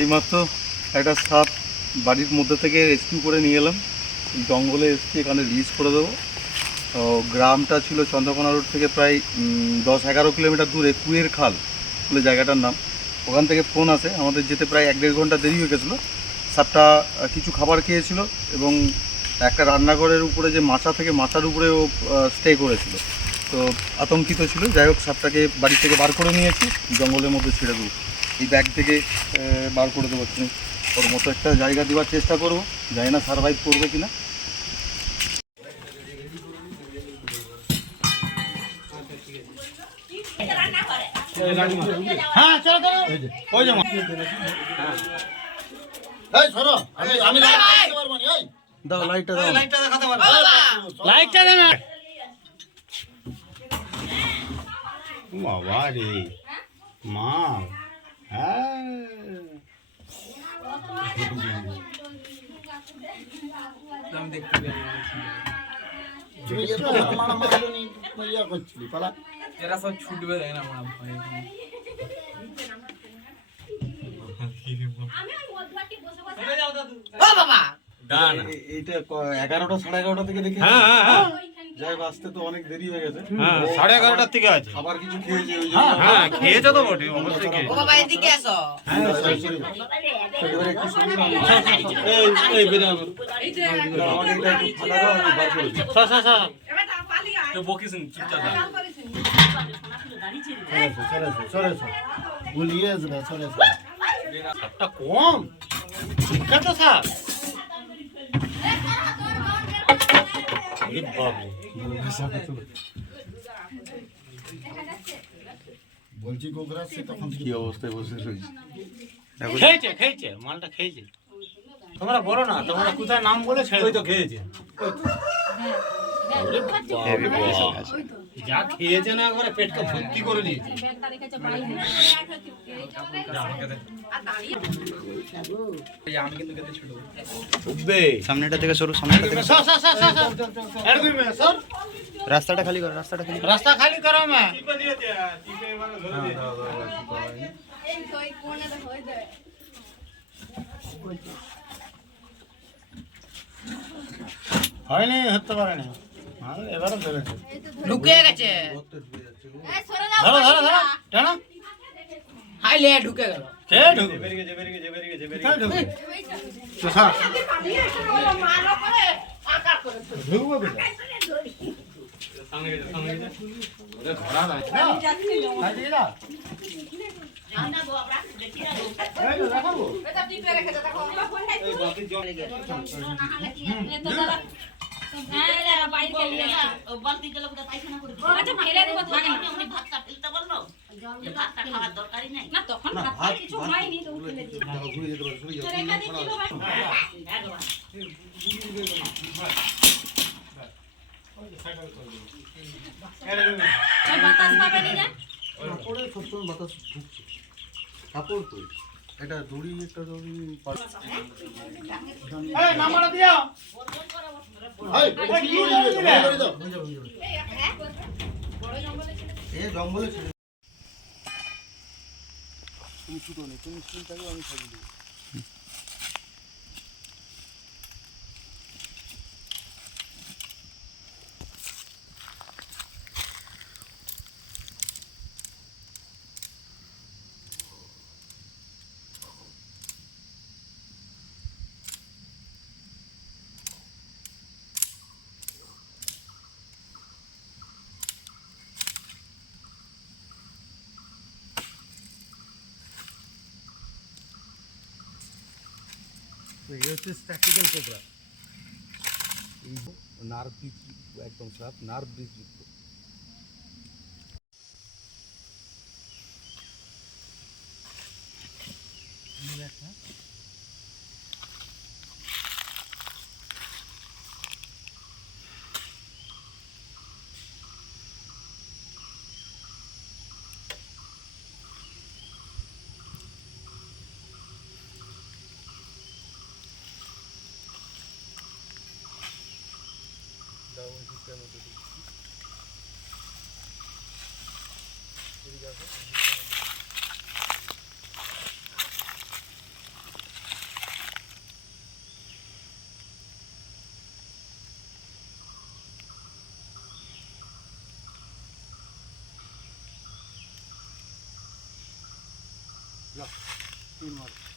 এইমাত্র একটা সাপ বাড়ির মধ্যে থেকে রেস্কিউ করে নিয়ে এলাম। জঙ্গলে এসছি, এখানে রিলিজ করে দেবো। তো গ্রামটা ছিল চন্দ্রকোনা রোড থেকে প্রায় দশ এগারো কিলোমিটার দূরে, কুয়ের খাল বলে জায়গাটার নাম। ওখান থেকে ফোন আসে, আমাদের যেতে প্রায় এক দেড় ঘণ্টা দেরি হয়ে গেছিল। সাপটা কিছু খাবার খেয়েছিল এবং একটা রান্নাঘরের উপরে যে মাচা থেকে মাচার উপরে ও স্টে করেছিল। তো আতঙ্কিত ছিল। যাই হোক, সাপটাকে বাড়ি থেকে বার করে নিয়েছি। জঙ্গলের মধ্যে ছেড়ে দেবো। এই ব্যাগ থেকে বার করে দেবো তুমি। ওর মতো একটা জায়গা দেওয়ার চেষ্টা করব। জানি না সার্ভাইভ করবে কিনা। হ্যাঁ চলো চলো। ওই যে এই সরো। আমি আমি লাইট দিতে পারব না এই। দাও লাইটটা দাও। লাইটটা দেখাতে পারব। লাইটটা দেবে বাবা রে মা। হ্যাঁ। এরা সব ছুটবে দেয় না আমার ভয় এইটা ক- এগারোটা সাড়ে এগারোটা থেকে দেখে হ্যাঁ হ্যাঁ। হ্যাঁ। যাই হোক, আসতে তো অনেক দেরি হয়ে গেছে হ্যাঁ সাড়ে এগারোটার থেকে আছে খাবার কিছু খেয়েছে ওই জন্য হ্যাঁ খেয়েছো তো বটে অবশ্যই খেয়েছো বাবা এদিকে আসো হ্যাঁ, sorry, sorry। এবারে একটু শুনুন আমি। এই এই বেদা আমাকে এটা একটু ফাঁকা দাও, আমি বার করে দিই। সর সর সর তো বকিস নি, চুপচাপ থাক। সরে এসো, সরে এসো। গুলিয়ে আসবে সরে এসো। একটা কম শিক্ষা তো স্যার বলছি গোগরা সে তখন কি অবস্থায় বসে রয়েছে? খেয়েছে খেয়েছে মালটা খেয়েছে। তোমরা বলো না তোমরা কোথায় নাম বলে ছেড়ে তো খেয়েছে। যা খেয়েছে না একবারে পেটকে ভর্তি করে দিয়েছে এই যে আমি কিন্তু খেতে ছিল উঠবে সামনেটা থেকে সরু সামনেটা থেকে সর সর সর সর সর। এর দুই মিনিট সর। রাস্তাটা খালি করো রাস্তাটা খালি করো। রাস্তা খালি করো মে হয়নি হতে পারেনি। হ্যাঁ, এবারে ধরেছে ঢুকে গেছে। ধরো ধরো ধরো টানো। হাই লে ঢুকে গেল। কে ঢুকবে? কোথায় ঢুকবে? তো স্যার ঢুকবো কোথায়? ওরে ঘোড়া নাই না খাইয়ে দাও এই তো দেখাবো বালতি জলে কোথায় করে দিল ফেলে দেবো থাকে না উনি ভাতটা যে ভাতটা খাওয়ার দরকারই নেই না তখন না, ভাত ভাত কিছু ভাত হয়নি তো ফেলে দিই দেখো, বাতাস সবসময় ঢুকছে কাপড় তো এটা দড়ি একটা দড়ি দিও। জঙ্গলে ছেড়ে তুমি ছুটো নেই তুমি স্কুল থাকো আমি থাকি এই হচ্ছে প্র্যাকটিক্যাল কোবরা নার্ভ বীজ একদম সাপ নার্ভ বীজ যুক্ত। ড্রাগন শিপটার মধ্যে দিচ্ছি এদিকে আসুন Look, inward.